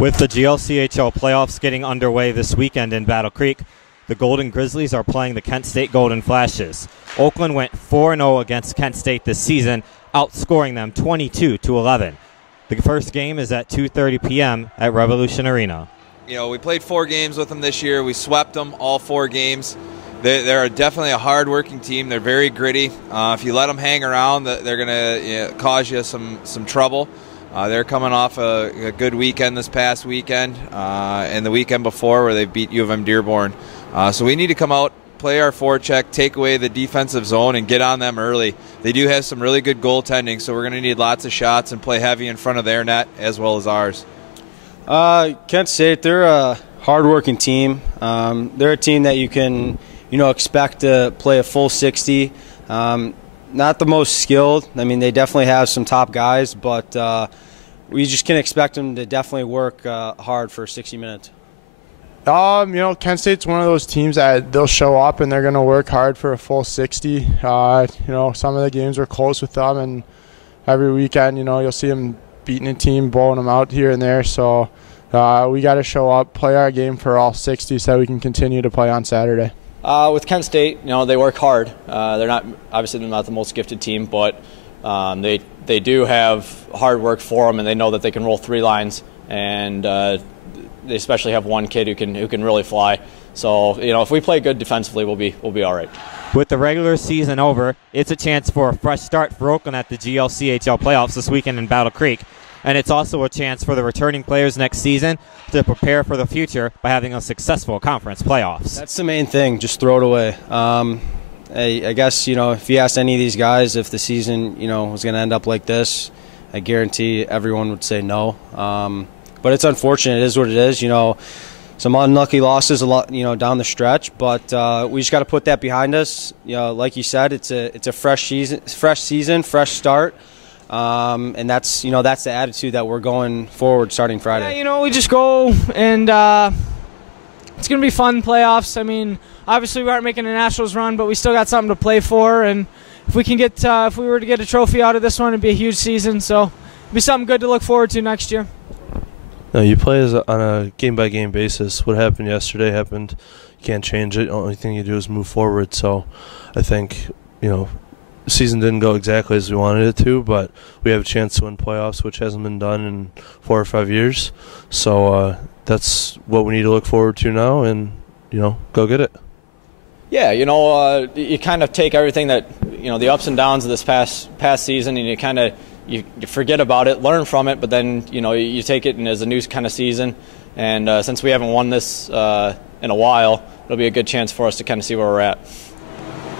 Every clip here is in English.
With the GLCHL playoffs getting underway this weekend in Battle Creek, the Golden Grizzlies are playing the Kent State Golden Flashes. Oakland went 4-0 against Kent State this season, outscoring them 22-11. The first game is at 2:30 p.m. at Revolution Arena. You know, we played 4 games with them this year. We swept them all 4 games. They're definitely a hard-working team. They're very gritty. If you let them hang around, they're going to cause you some trouble. They're coming off a good weekend this past weekend and the weekend before where they beat U of M Dearborn. So we need to come out, play our forecheck, take away the defensive zone, and get on them early. They do have some really good goaltending, so we're going to need lots of shots and play heavy in front of their net as well as ours. Kent State, they're a hard-working team. They're a team that you can, expect to play a full 60. Not the most skilled. I mean, they definitely have some top guys, but we just can expect them to definitely work hard for 60 minutes. Kent State's one of those teams that they'll show up and they're going to work hard for a full 60. Some of the games are close with them, and every weekend, you'll see them beating a team, blowing them out here and there. So we got to show up, play our game for all 60 so we can continue to play on Saturday. With Kent State, they work hard. They're obviously not the most gifted team, but they do have hard work for them, and they know that they can roll 3 lines, and they especially have one kid who can really fly. So if we play good defensively, we'll be all right. With the regular season over, it's a chance for a fresh start for Oakland at the GLCHL playoffs this weekend in Battle Creek. And it's also a chance for the returning players next season to prepare for the future by having a successful conference playoffs. That's the main thing, just throw it away. I guess, if you asked any of these guys if the season, was going to end up like this, I guarantee everyone would say no. But it's unfortunate. It is what it is. Some unlucky losses a lot, down the stretch. But we just got to put that behind us. Like you said, it's a fresh season, fresh start. And that's the attitude that we're going forward starting Friday. Yeah, we just go and it's going to be fun playoffs. I mean, obviously we aren't making a Nationals run, but we still got something to play for. And if we were to get a trophy out of this one, it'd be a huge season. So it'd be something good to look forward to next year. No, you play on a game-by-game basis. What happened yesterday happened. You can't change it. The only thing you do is move forward. So I think, the season didn't go exactly as we wanted it to, but we have a chance to win playoffs, which hasn't been done in 4 or 5 years. So that's what we need to look forward to now and, go get it. Yeah, you kind of take everything that, the ups and downs of this past season, and you kind of you forget about it, learn from it, but then, you take it as a new kind of season. And since we haven't won this in a while, it'll be a good chance for us to kind of see where we're at.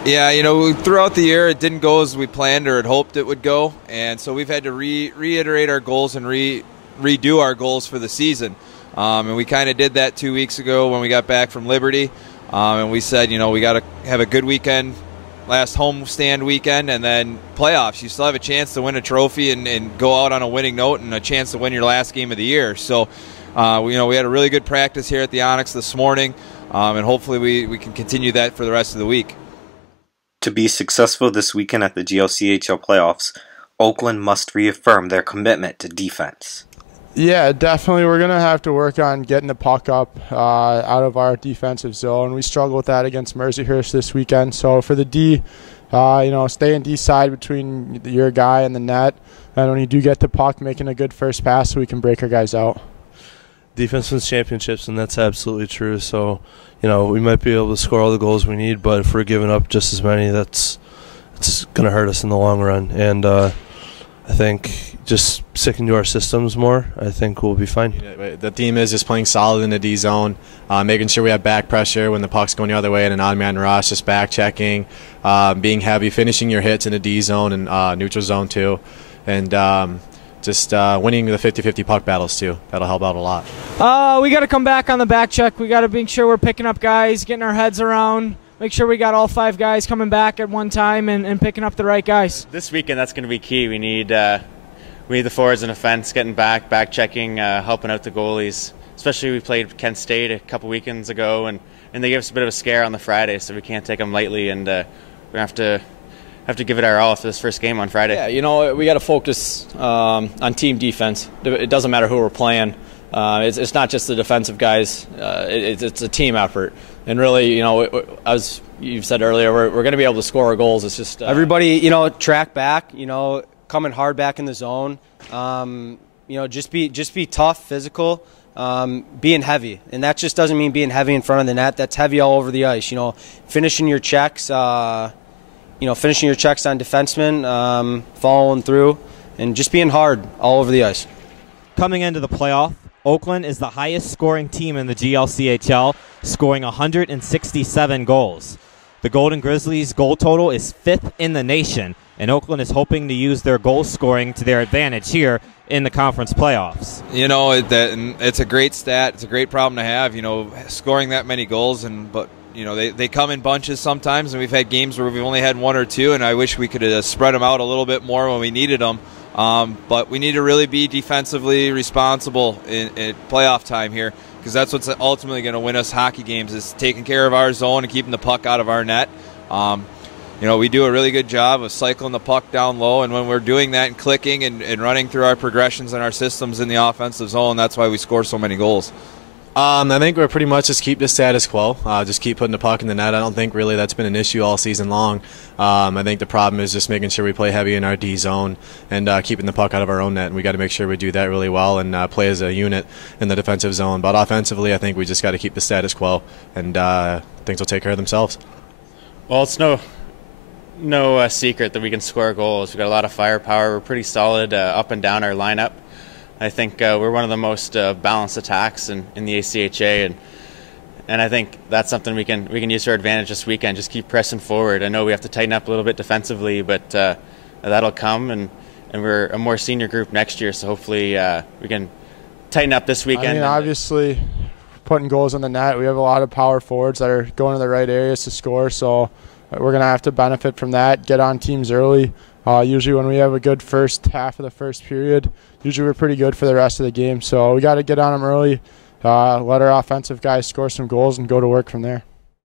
Yeah, throughout the year it didn't go as we planned or had hoped it would go, and so we've had to reiterate our goals and redo our goals for the season. And we kind of did that 2 weeks ago when we got back from Liberty, and we said, we got to have a good weekend, last homestand weekend, and then playoffs. You still have a chance to win a trophy and go out on a winning note and a chance to win your last game of the year. So, we had a really good practice here at the Onyx this morning, and hopefully we can continue that for the rest of the week. To be successful this weekend at the GLCHL playoffs, Oakland must reaffirm their commitment to defense. Yeah, definitely. We're going to have to work on getting the puck up out of our defensive zone. We struggled with that against Mercyhurst this weekend. So for the D, stay in D side between your guy and the net. And when you do get the puck, making a good first pass so we can break our guys out. Defense wins championships, and that's absolutely true. So, we might be able to score all the goals we need, but if we're giving up just as many, it's going to hurt us in the long run. And I think just sticking to our systems more, I think we'll be fine. Yeah, the theme is just playing solid in the D zone, making sure we have back pressure when the puck's going the other way in an odd-man rush, just back checking, being heavy, finishing your hits in the D zone and neutral zone too, and just winning the 50-50 puck battles too. That'll help out a lot. We got to come back on the back check. We got to make sure we're picking up guys, getting our heads around, make sure we got all 5 guys coming back at one time and picking up the right guys. This weekend, that's going to be key. We need the forwards and defense getting back checking, helping out the goalies. Especially we played Kent State a couple weekends ago, and they gave us a bit of a scare on the Friday, so we can't take them lightly, and we have to give it our all for this first game on Friday. Yeah, we got to focus on team defense. It doesn't matter who we're playing. It's not just the defensive guys. It's a team effort. And really, as you've said earlier, we're going to be able to score our goals. It's just everybody, track back, coming hard back in the zone. Just be tough, physical, being heavy. And that just doesn't mean being heavy in front of the net. That's heavy all over the ice. Finishing your checks, finishing your checks on defensemen, following through, and just being hard all over the ice. Coming into the playoff, Oakland is the highest scoring team in the GLCHL, scoring 167 goals. The Golden Grizzlies' goal total is 5th in the nation, and Oakland is hoping to use their goal scoring to their advantage here in the conference playoffs. It's a great stat. It's a great problem to have, scoring that many goals. But they come in bunches sometimes, and we've had games where we've only had 1 or 2, and I wish we could have spread them out a little bit more when we needed them. But we need to really be defensively responsible in playoff time here, because that's what's ultimately going to win us hockey games, is taking care of our zone and keeping the puck out of our net. We do a really good job of cycling the puck down low, and when we're doing that and clicking and running through our progressions and our systems in the offensive zone, that's why we score so many goals. I think we're pretty much just keep the status quo, just keep putting the puck in the net. I don't think really that's been an issue all season long. I think the problem is just making sure we play heavy in our D zone and keeping the puck out of our own net. And we got to make sure we do that really well and play as a unit in the defensive zone. But offensively, I think we just got to keep the status quo, and things will take care of themselves. Well, it's no secret that we can score goals. We've got a lot of firepower. We're pretty solid up and down our lineup. I think we're one of the most balanced attacks in the ACHA, and I think that's something we can use to our advantage this weekend. Just keep pressing forward. I know we have to tighten up a little bit defensively, but that'll come, and we're a more senior group next year, so hopefully we can tighten up this weekend. Obviously, putting goals on the net, we have a lot of power forwards that are going to the right areas to score, so we're going to have to benefit from that, get on teams early. Usually when we have a good first half of the first period, usually we're pretty good for the rest of the game. So we got to get on them early, let our offensive guys score some goals, and go to work from there.